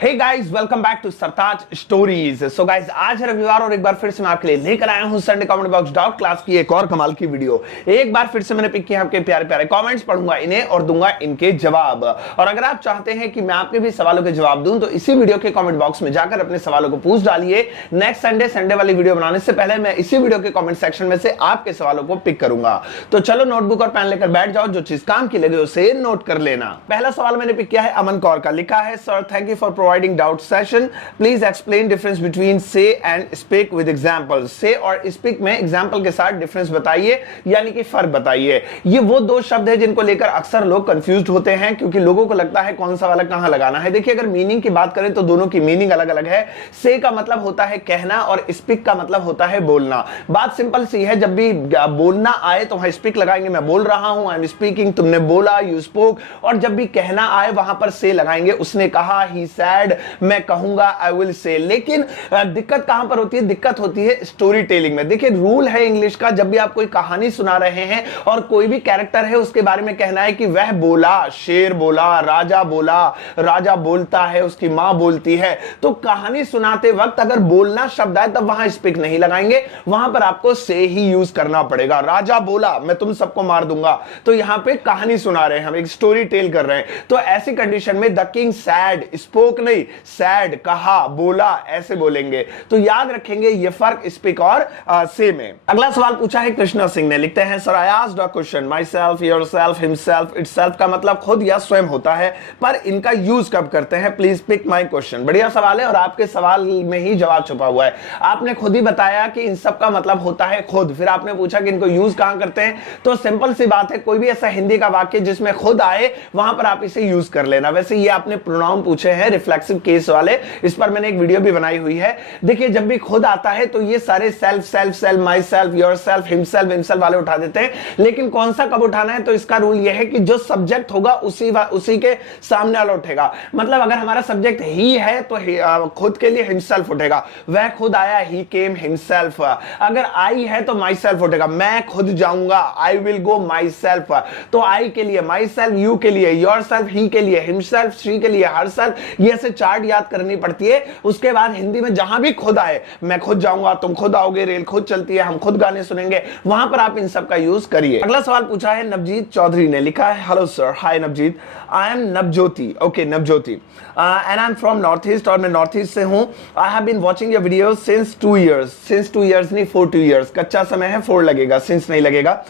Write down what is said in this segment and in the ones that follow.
Hey guys, welcome back to Sartaj stories. So guys, आज है रविवार और एक बार फिर से मैं आपके लिए लेकर आया हूं Sunday comment box doubt class की एक और कमाल की वीडियो। एक बार फिर से मैंने पिक किया आपके प्यारे प्यारे कमेंट्स, पढ़ूंगा इन्हें और दूंगा इनके जवाब। और अगर आप चाहते हैं कि मैं आपके भी सवालों के जवाब दूं तो इसी वीडियो के कमेंट बॉक्स में जाकर अपने सवालों को पूछ डालिए। नेक्स्ट संडे वाली वीडियो बनाने से पहले मैं इसी वीडियो के कमेंट सेक्शन में से आपके सवालों को पिक करूंगा। तो चलो नोटबुक और पेन लेकर बैठ जाओ, जो चीज काम की लगे उसे नोट कर लेना। पहला सवाल मैंने पिक किया है अमन कौर का। लिखा है, sir thank you for providing doubt session, please explain difference between से एंड स्पीक विद एग्जांपल। से और स्पीक में एग्जांपल के साथ डिफरेंस बताइए, यानी कि फर्क बताइए। ये वो दो शब्द है जिनको लेकर अक्सर लोग कंफ्यूज्ड होते हैं, क्योंकि लोगों को लगता है कौन सा वाला कहां लगाना है। देखिए, अगर मीनिंग की बात करें तो दोनों की मीनिंग अलग अलग है। से का मतलब होता है कहना और स्पीक का मतलब होता है बोलना। बात सिंपल सी है, जब भी बोलना आए तो वहां स्पीक लगाएंगे, मैं बोल रहा हूं, आई एम स्पीकिंग, तुमने बोला, यू स्पोक। और जब भी कहना आए वहां पर से लगाएंगे, उसने कहा, ही सैड, मैं कहूंगा, आई विल से। लेकिन दिक्कत कहां पर होती है? दिक्कत होती है स्टोरी टेलिंग में। देखिए, रूल है इंग्लिश का, जब भी आप कोई कहानी सुना रहे हैं और कोई भी कैरेक्टर है उसके बारे में कहना है कि वह बोला, शेर बोला, राजा बोला, राजा बोलता है, उसकी मां बोलती है, तो कहानी सुनाते वक्त अगर बोलना शब्द आए तब वहां स्पीक नहीं लगाएंगे, वहां पर आपको से ही यूज करना पड़ेगा। राजा बोला, मैं तुम सबको मार दूंगा, तो यहां पे कहानी सुना रहे हैं, हम एक स्टोरी टेल कर रहे हैं। तो ऐसी कंडीशन में द किंग सैड, स्पोक नहीं, सैड, कहा, बोला, ऐसे बोलेंगे। तो याद रखेंगे ये फर्क स्पीक और से में। अगला सवाल पूछा है कृष्णा सिंह ने। लिखते हैं, sir I asked a question, my self, your self, himself, itself का मतलब खुद या स्वयं होता है, पर इनका यूज कब करते हैं? Please pick my question. बढ़िया सवाल है और आपके सवाल में ही जवाब छुपा हुआ है। आपने खुद ही बताया कि इन सब का मतलब होता है खुद, फिर आपने पूछा कि इनको यूज कहां करते हैं। तो सिंपल सी बात है, कोई भी ऐसा हिंदी का वाक्य जिसमें खुद आए वहां पर आप इसे यूज कर लेना। वैसे ये आपने प्रोनाउन पूछे हैं रिफ्लेक्सिव केस वाले, इस पर मैंने एक वीडियो भी बनाई हुई है। देखिए, जब भी खुद आता है तो ये सारे self, self, self, my self, your self, himself, himself वाले उठा देते हैं। लेकिन कौन सा कब उठाना है? तो इसका रूल यह है कि जो सब्जेक्ट होगा उसी के सामने वाला उठेगा। मतलब अगर हमारा सब्जेक्ट ही है तो खुद के लिए हिमसेल्फ उठेगा, वह खुद आया, ही केम हिमसेल्फ। अगर आई है तो माई सेल्फ उठेगा, मैं खुद जाऊंगा, I will go my self. तो आई के लिए माई सेल्फ, यू के लिए योर सेल्फ, ही के लिए हिमसेल्फ, शी के लिए हर सेल्फ। ये ऐसे चार्ट याद करनी पड़ती है। उसके बाद हिंदी में जहां भी खुद आए, मैं खुद जाऊंगा, तुम खुद आओगे, रेल खुद चलती है, हम खुद गाने सुनेंगे, वहां पर आप इन सब का यूज करिए। अगला सवाल पूछा है नवजीत चौधरी ने। लिखा है, hello sir, hi Navjeet, I am Navjyoti, okay Navjyoti, and I am from North East, और मैं नॉर्थ ईस्ट से हूं। I have been watching your videos since 2 years, since 2 years नहीं 4 2 इयर्स, कच्चा समय है 4 लगेगा, सिंस नहीं लगेगा।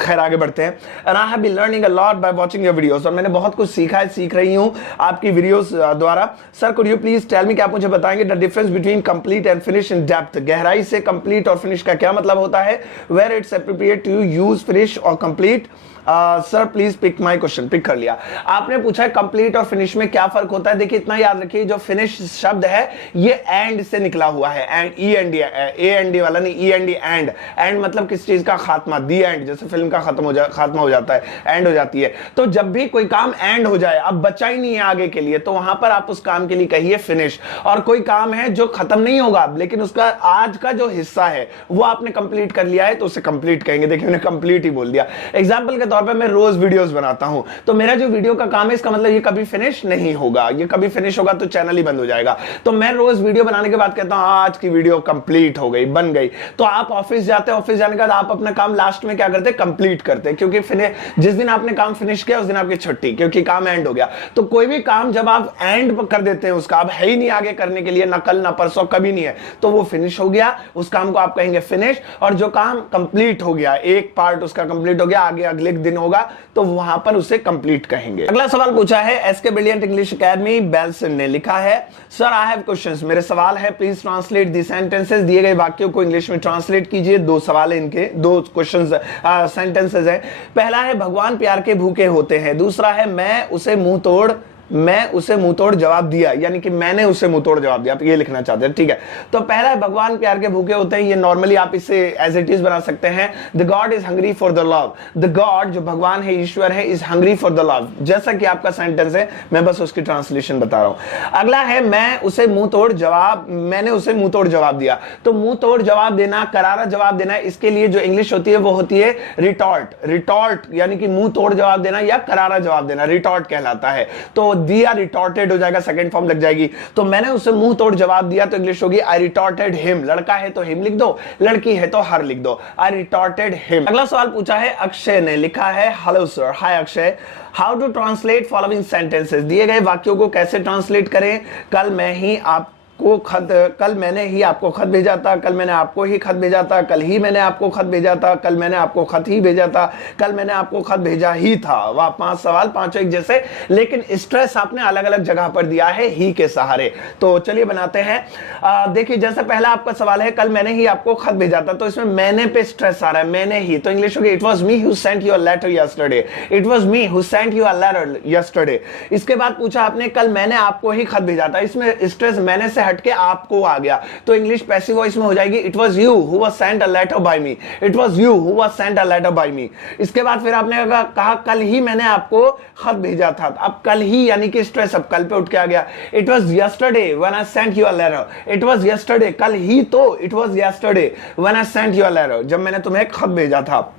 खैर आगे बढ़ते हैं। And I have been learning a lot by watching your videos, और मैंने बहुत कुछ सीखा है, सीख रही हूं आपकी वीडियोस द्वारा। Sir could you please tell me, क्या आप मुझे बताएंगे the difference between complete and finish in depth? गहराई से कंप्लीट और फिनिश का क्या मतलब होता है? Where it's appropriate to use finish और complete? Sir please pick my question. Pick कर लिया। आपने पूछा है कंप्लीट और फिनिश में क्या फर्क होता है। देखिए, इतना याद रखिए, जो फिनिश शब्द है ये एंड से निकला हुआ है, and E and A and D वाला नहीं, E and D, and. And मतलब किस चीज का खात्मा, दी एंड, जैसे फिल्म का खात्मा हो जाता है, एंड हो जाती है। तो जब भी कोई काम एंड हो जाए, अब बचा ही नहीं है आगे के लिए, तो वहां पर आप उस काम के लिए कहिए फिनिश। और कोई काम है जो खत्म नहीं होगा, लेकिन उसका आज का जो हिस्सा है वो आपने कंप्लीट कर लिया है, तो उसे कंप्लीट कहेंगे। देखिए, मैंने कंप्लीट ही बोल दिया। एग्जाम्पल के तौर पे मैं रोज वीडियोस बनाता हूं, तो मेरा जो वीडियो का काम है इसका मतलब ये कभी फिनिश नहीं होगा। ये कभी फिनिश होगा तो चैनल ही बंद हो जाएगा। तो मैं रोज वीडियो बनाने के बाद कहता हूं आज की वीडियो कंप्लीट हो गई, बन गई। तो आप ऑफिस जाते हैं, ऑफिस जाने के बाद आप अपना काम लास्ट में क्या करते हैं? कंप्लीट करते हैं, क्योंकि जिस दिन आपने काम फिनिश किया उस दिन आपकी छुट्टी, क्योंकि काम एंड हो गया। तो कोई भी काम जब आप एंड कर देते हैं, उसका अब है ही नहीं आगे करने के लिए, ना कल ना परसों, कभी नहीं है, तो वो फिनिश हो गया। उस काम को आप कहेंगे फिनिश। और जो काम कंप्लीट हो गया, एक पार्ट उसका कंप्लीट हो गया, आगे अगले दिन होगा, तो वहां पर उसे कंप्लीट कहेंगे। अगला सवाल पूछा है एसके ब्रिलियंट इंग्लिश एकेडमी बेल्सन ने। लिखा है, सर आई हैव क्वेश्चंस, मेरे सवाल है, प्लीज ट्रांसलेट दी सेंटेंसेस। दिए गए वाक्यों को इंग्लिश में ट्रांसलेट कीजिए। 2 सवाल है इनके, 2 क्वेश्चंस सेंटेंसेस है। पहला है, भगवान प्यार के भूखे होते हैं। दूसरा है, मैं उसे मुंह तोड़ जवाब दिया, यानी कि मैंने उसे मुंह तोड़ जवाब दिया, आप ये लिखना चाहते हैं, ठीक है। तो पहला है, भगवान प्यार के भूखे होते हैं। ये नॉर्मली आप इसे एज इट इज बना सकते हैं, the God is hungry for the love. The God जो भगवान है, ईश्वर है, is hungry for the love, जैसा कि आपका सेंटेंस है, मैं बस उसकी ट्रांसलेशन बता रहा हूं। अगला है, मैंने उसे मुंह तोड़ जवाब दिया। तो मुंह तोड़ जवाब देना, करारा जवाब देना, इसके लिए जो इंग्लिश होती है वो होती है रिटॉर्ट। यानी कि मुंह तोड़ जवाब देना या करारा जवाब देना रिटॉर्ट कहलाता है। तो तो दिया रिटॉर्टेड हो जाएगा, सेकंड फॉर्म लग जाएगी। तो मैंने उसे मुंह तोड़ जवाब दिया तो इंग्लिश होगी आई रिटॉर्टेड हिम। लड़का है तो हिम लिख दो, लड़की है तो हर लिख दो, आई रिटॉर्टेड हिम। अगला सवाल पूछा है अक्षय ने, लिखा है hello sir, hi Akshay, how to translate following sentences. दिए गए वाक्यों को कैसे ट्रांसलेट करें। कल मैंने ही आपको खत भेजा था, कल मैंने आपको ही खत भेजा था, कल ही मैंने आपको खत भेजा था, कल मैंने आपको खत ही भेजा था, कल मैंने आपको खत भेजा ही था। वाह, 5 सवाल, पांचों एक जैसे, लेकिन स्ट्रेस आपने अलग अलग जगह पर दिया है ही के सहारे। तो चलिए बनाते हैं। देखिए जैसे पहला आपका सवाल है कल मैंने ही आपको खत भेजा था, तो इसमें मैंने पे स्ट्रेस आ रहा है, मैंने ही। तो इंग्लिश होगी it was me who sent you a letter yesterday, it was me who sent you a letter yesterday. इसके बाद पूछा आपने कल मैंने आपको ही खत भेजा था, इसमें स्ट्रेस मैंने से हटके आपको आ गया, तो इंग्लिश पैसिव वॉइस में हो जाएगी it was you who was sent a letter by me, it was you who was sent a letter by me. इसके बाद फिर आपने कहा कल ही मैंने आपको खत भेजा था, अब कल ही यानी कि स्ट्रेस अब कल पे उठ के आ गया, it was yesterday when I sent you a letter, it was yesterday, कल ही तो it was yesterday when I sent you a letter, जब मैंने तुम्हें खत भेजा था।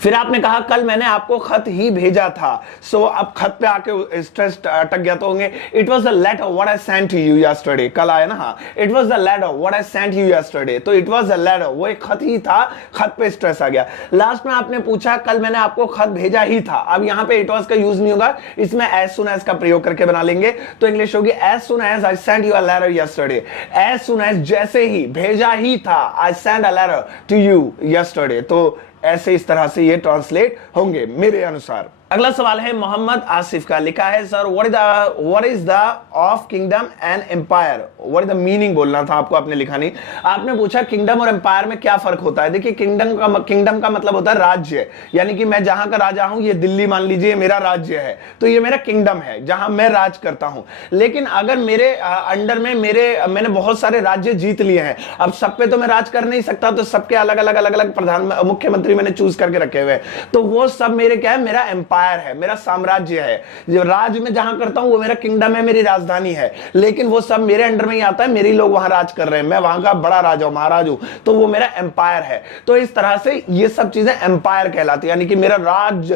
फिर आपने कहा कल मैंने आपको खत ही भेजा था, सो अब खत पे आके स्ट्रेस अटक गया तो होंगे it was the letter what I sent to you yesterday, कल आया ना, हाँ it was the letter what I sent you yesterday, तो इट वाज द लेटर, वो एक खत ही था, खत पे स्ट्रेस आ गया। लास्ट में आपने पूछा कल मैंने आपको खत भेजा ही था, अब यहां पे इट वाज का यूज नहीं होगा, इसमें एज सुन एज का प्रयोग करके बना लेंगे, तो इंग्लिश होगी as soon as I sent you a letter yesterday, as soon as जैसे ही भेजा ही था, I sent a letter to you yesterday. तो ऐसे इस तरह से ये ट्रांसलेट होंगे मेरे अनुसार। अगला सवाल है मोहम्मद आसिफ का, लिखा है sir what is the of kingdom and empire, what is the meaning बोलना था आपको, आपने लिखा नहीं। आपने पूछा किंगडम और एम्पायर में क्या फर्क होता है। देखिए किंगडम का मतलब होता है राज्य, यानी कि मैं जहां का राजा हूं, ये दिल्ली मान लीजिए मेरा राज्य है, तो ये मेरा किंगडम है जहां मैं राज करता हूं। लेकिन अगर मेरे अंडर में मैंने बहुत सारे राज्य जीत लिए हैं, अब सब पे तो मैं राज कर नहीं सकता, तो सबके अलग अलग प्रधान मुख्यमंत्री मैंने चूज करके रखे हुए, तो वो सब मेरे क्या है, मेरा एम्पायर है, मेरा साम्राज्य है। जो राज में जहां करता हूं वो मेरा किंगडम है, मेरी राजधानी है, लेकिन वो सब मेरे अंडर में ही आता है, मेरे लोग वहां राज कर रहे हैं, मैं वहां का बड़ा राजा हूं, महाराज हूं, तो वो मेरा एम्पायर है। तो इस तरह से ये सब चीजें एम्पायर कहलाती है, यानी कि मेरा राज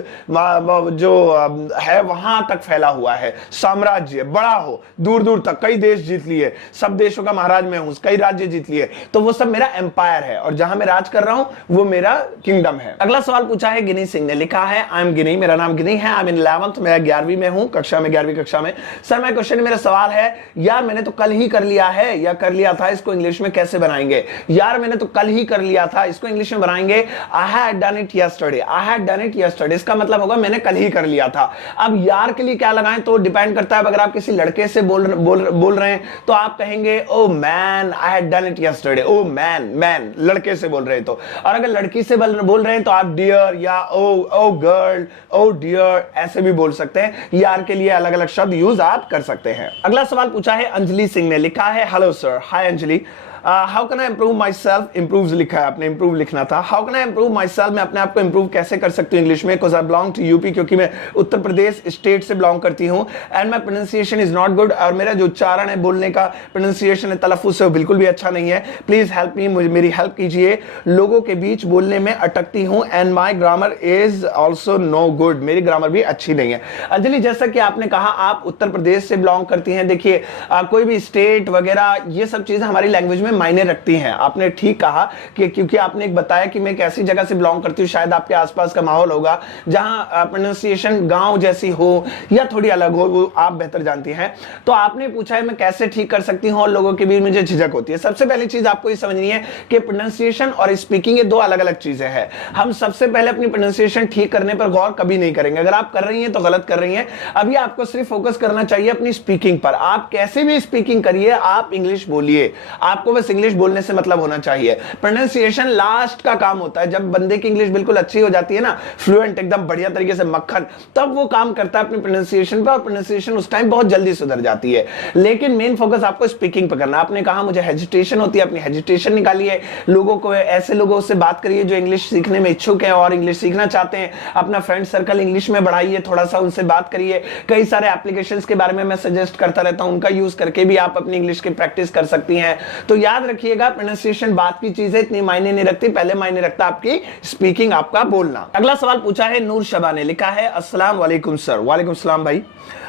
जो है वहां तक फैला हुआ है, साम्राज्य बड़ा हो, दूर दूर तक कई देश जीत लिए, सब देशों का महाराज मैं हूं, कई राज्य जीत लिए, तो वो सब मेरा एम्पायर है, और जहां मैं राज कर रहा हूं वो मेरा किंगडम है। अगला सवाल पूछा है गिनी सिंह ने, लिखा है आई एम गिनी, मेरा नाम गिनी है, आई एम इन 11th, मैं 11वीं में हूं, कक्षा में 11वीं कक्षा में। सर मैं क्वेश्चन, मेरा सवाल है यार मैंने तो कल ही कर लिया है या कर लिया था, इसको इंग्लिश में कैसे बनाएंगे। यार मैंने तो कल ही कर लिया था, इसको इंग्लिश में बनाएंगे I had done it yesterday, I had done it yesterday, इसका मतलब होगा मैंने कल ही कर लिया था। अब यार के लिए क्या लगाएं तो डिपेंड करता है, अगर आप किसी लड़के से बोल रहे हैं तो आप कहेंगे oh man I had done it yesterday, oh man लड़के से बोल रहे हैं तो, और अगर लड़की से बोल रहे हैं तो आप डियर या ओ गर्ल, ओ डियर ऐसे भी बोल सकते हैं। यार के लिए अलग अलग शब्द यूज आप कर सकते हैं। अगला सवाल पूछा है अंजलि सिंह ने, लिखा है hello sir, hi Anjali, how can I improve my self, improve लिखा है आपने, इंप्रूव लिखना था। How can I improve my self, मैं अपने आप को इंप्रूव कैसे कर सकती हूँ इंग्लिश में, because I belong to UP, क्योंकि मैं उत्तर प्रदेश स्टेट से बिलोंग करती हूँ, and my pronunciation is not good, और मेरा जो उच्चारण है बोलने का, प्रोनाउंसिएशन है, तलफ्फुज़ है, बिल्कुल भी अच्छा नहीं है। प्लीज हेल्प मी, मुझे मेरी हेल्प कीजिए, लोगों के बीच बोलने में अटकती हूँ, and my grammar is also no good, मेरी ग्रामर भी अच्छी नहीं है। अंजलि जैसा कि आपने कहा आप उत्तर प्रदेश से बिलोंग करती हैं, देखिए कोई भी स्टेट वगैरह ये सब चीजें हमारी लैंग्वेज में मायने रखती हैं। आपने ठीक कहा कि क्योंकि आपने एक बताया कि मैं एक ऐसी जगह से बिलोंग करती हूँ, शायद आपके आसपास का माहौल होगा जहां प्रोनाउंसिएशन गांव जैसी हो या थोड़ी अलग हो, वो आप बेहतर जानती हैं। तो आपने पूछा है मैं कैसे ठीक कर सकती हूं और लोगों के बीच मुझे झिझक होती है। सबसे पहली चीज आपको ये समझनी है कि प्रोनाउंसिएशन और स्पीकिंग ये दो अलग अलग चीजें हैं। हम सबसे पहले अपनी प्रोनाउंसिएशन ठीक करने पर गौर कभी नहीं करेंगे, अगर आप कर रही हैं तो गलत कर रही हैं। अभी आपको सिर्फ फोकस करना चाहिए अपनी स्पीकिंग पर। आप कैसे भी स्पीकिंग करिए, आप इंग्लिश बोलिए, आपको बस इंग्लिश बोलने से मतलब होना चाहिए। प्रोनाउंसिएशन लास्ट का काम होता है, जब बंदे की इंग्लिश बिल्कुल अच्छी हो जाती है ना, फ्लुएंट एकदम बढ़िया तरीके से मक्खन, तब वो काम करता है अपनी प्रोनाउंसिएशन पर, और प्रोनाउंसिएशन उस टाइम बहुत जल्दी सुधर जाती है। लेकिन मेन फोकस आपको स्पीकिंग पर करना। आपने कहा मुझे हेजिटेशन होती है, अपनी हेजिटेशन निकालिए, लोगों को, ऐसे लोगों से बात करिए जो इंग्लिश सीखने में इच्छुक है और इंग्लिश सीखना चाहते हैं, अपना फ्रेंड सर्कल इंग्लिश में बढ़ाइए, थोड़ा सा उनसे बात करिए। कई सारे एप्लीकेशंस के बारे में मैं सजेस्ट करता रहता हूं, उनका यूज करके भी आप अपनी इंग्लिश की प्रैक्टिस कर सकती हैं। तो याद रखिएगा, प्रोनाउंसिएशन बात की चीज है, इतनी मायने नहीं रखती, पहले मायने रखता आपकी स्पीकिंग, आपका बोलना। अगला सवाल पूछा है नूर शबा ने, लिखा है अस्सलाम वालेकुम सर। वालेकुम सलाम भाई।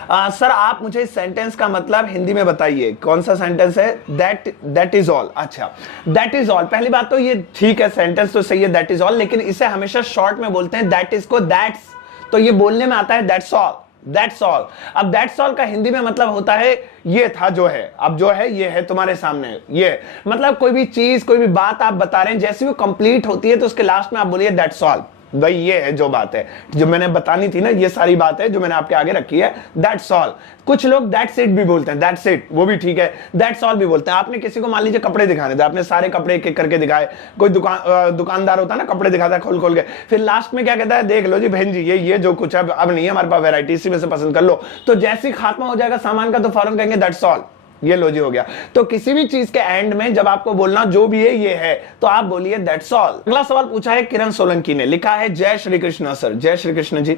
सर आप मुझे सेंटेंस का मतलब हिंदी में बताइए। कौन सा सेंटेंस है? That is all. अच्छा, दैट इज ऑल। पहली बात तो ये ठीक है, सेंटेंस तो सही है दैट इज ऑल, लेकिन इसे हमेशा शॉर्ट में बोलते हैं, दैट इज को दैट्स, तो ये बोलने में आता है दैट्स ऑल, दैट्स ऑल। अब दैट्स ऑल का हिंदी में मतलब होता है ये था जो है, अब जो है ये है तुम्हारे सामने, ये मतलब कोई भी चीज, कोई भी बात आप बता रहे हैं, जैसे वो कंप्लीट होती है तो उसके लास्ट में आप बोलिए दैट्स ऑल। भाई ये है जो बात है, जो मैंने बतानी थी ना, ये सारी बात है जो मैंने आपके आगे रखी है, दैट्स ऑल। कुछ लोग दैट्स इट भी बोलते हैं, दैट्स इट, वो भी ठीक है, दैट्स ऑल भी बोलते हैं। आपने किसी को मान लीजिए कपड़े दिखाने थे, आपने सारे कपड़े एक एक करके दिखाए, कोई दुकानदार होता है ना, कपड़े दिखाता है खोल खोल के, फिर लास्ट में क्या कहता है, देख लो जी बहन जी, ये जो कुछ है अब नहीं है हमारे पास वैरायटी, इसी में से पसंद कर लो। तो जैसे ही खात्मा हो जाएगा सामान का तो फौरन कहेंगे दैट्स ऑल, ये लो जी हो गया। तो किसी भी चीज के एंड में जब आपको बोलना जो भी है ये है, तो आप बोलिए दैट्स ऑल। अगला सवाल पूछा है किरण सोलंकी ने, लिखा है जय श्री कृष्ण सर। जय Shri Krishna ji.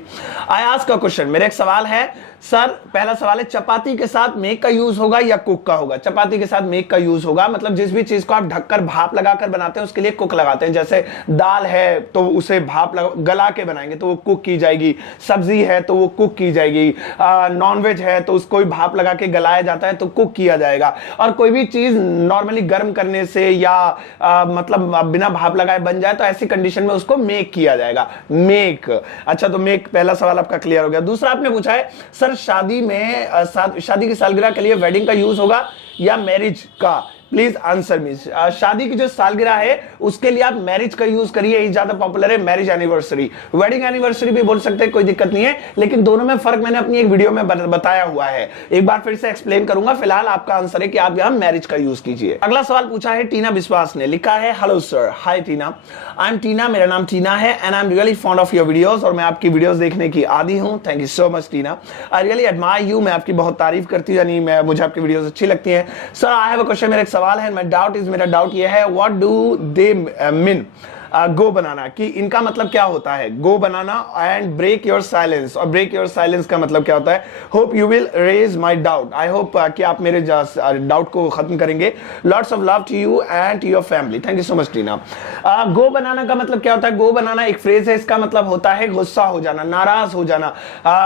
I ask a question, मेरा एक सवाल है सर। पहला सवाल है, चपाती के साथ मेक का यूज होगा या कुक का होगा? चपाती के साथ मेक का यूज होगा, मतलब जिस भी चीज को आप ढककर भाप लगाकर बनाते हैं उसके लिए कुक लगाते हैं। जैसे दाल है तो उसे भाप गला के बनाएंगे तो वो कुक की जाएगी, सब्जी है तो वो कुक की जाएगी, नॉनवेज है तो उसको भाप लगा के गलाया जाता है तो कुक किया जाएगा। और कोई भी चीज नॉर्मली गर्म करने से या मतलब बिना भाप लगाए बन जाए तो ऐसी कंडीशन में उसको मेक किया जाएगा, मेक। अच्छा, तो मेक पहला सवाल आपका क्लियर हो गया। दूसरा आपने पूछा है सर शादी में शादी की सालगिरह के लिए वेडिंग का यूज होगा या मैरिज का? Please answer me. शादी की जो सालगिरह है उसके लिए आप मैरिज का यूज करिए, ज्यादा पॉपुलर है मैरिज एनिवर्सरी। वेडिंग एनिवर्सरी भी बोल सकते हैं, कोई दिक्कत नहीं है, लेकिन दोनों में फर्क मैंने अपनी एक वीडियो में बताया हुआ है, एक बार फिर से एक्सप्लेन करूंगा। फिलहाल आपका आंसर है कि आप यहां मैरिज का यूज कीजिए। अगला सवाल पूछा है टीना विश्वास ने, लिखा है hello sir. Hi Tina, I am Tina, मेरा नाम टीना है and I am really fond of your videos, और मैं आपकी वीडियोस देखने की आदी हूं। Thank you so much Tina, I really admire you. मैं आपकी बहुत तारीफ करती हूं, यानी मुझे आपकी वीडियोस अच्छी लगती हैं। Sir I have a question, मेरा एक सवाल है, मेरा डाउट ये है, what do they mean go banana, कि इनका मतलब क्या होता है? Go banana and break your silence, और ब्रेक योर साइलेंस का मतलब क्या होता है? Hope you will raise my doubt, I hope कि आप मेरे डाउट को खत्म करेंगे। Lots of love to you and to your family. Thank you so much टीना। गो बनाना का मतलब क्या होता है? गो बनाना एक फ्रेज है, इसका मतलब होता है गुस्सा हो जाना, नाराज हो जाना।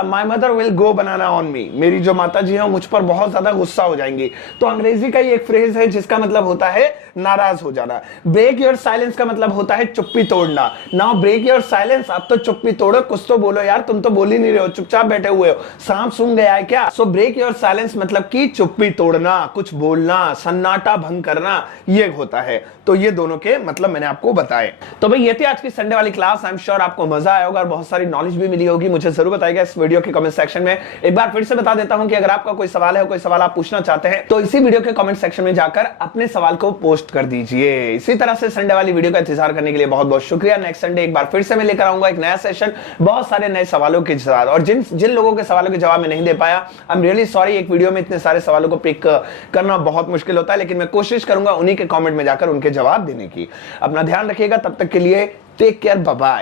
My mother will go banana on me, मेरी जो माता जी है मुझ पर बहुत ज्यादा गुस्सा हो जाएंगी। तो अंग्रेजी का ये एक फ्रेज है जिसका मतलब होता है नाराज हो जाना। ब्रेक योर साइलेंस का मतलब होता है चुप्पी तोड़ना। नाउ ब्रेक योर साइलेंस, आप तो चुप्पी तोड़ो, कुछ तो बोलो यार, तुम तो बोल ही नहीं रहे हो, चुपचाप बैठे हुए हो, सांप सूंघ गया है क्या? सो ब्रेक योर साइलेंस मतलब कि चुप्पी तोड़ना, कुछ बोलना, सन्नाटा भंग करना, ये होता है। तो ये दोनों के मतलब मैंने आपको बताए। तो भाई ये थी आज की संडे वाली क्लास। आई एम श्योर आपको मजा आया होगा और बहुत सारी नॉलेज भी मिली होगी। मुझे जरूर बताइएगा इस वीडियो के कमेंट सेक्शन में। एक बार फिर से बता देता हूं कि अगर आपका कोई सवाल है, कोई सवाल आप पूछना चाहते हैं, तो इसी वीडियो के कमेंट सेक्शन में जाकर अपने सवाल को पोस्ट कर दीजिए। इसी तरह से संडे वाली वीडियो का इंतजार करने के लिए बहुत बहुत शुक्रिया। नेक्स्ट संडे एक बार फिर से मैं लेकर आऊंगा एक नया सेशन, बहुत सारे नए सवालों के साथ, और जिन लोगों के सवालों के जवाब मैं नहीं दे पाया, आई एम रियली सॉरी। एक वीडियो में इतने सारे सवालों को पिक करना बहुत मुश्किल होता है, लेकिन मैं कोशिश करूंगा उन्हीं के कमेंट में जाकर उनके जवाब देने की। अपना ध्यान रखिएगा, तब तक के लिए टेक केयर, बाय बाय।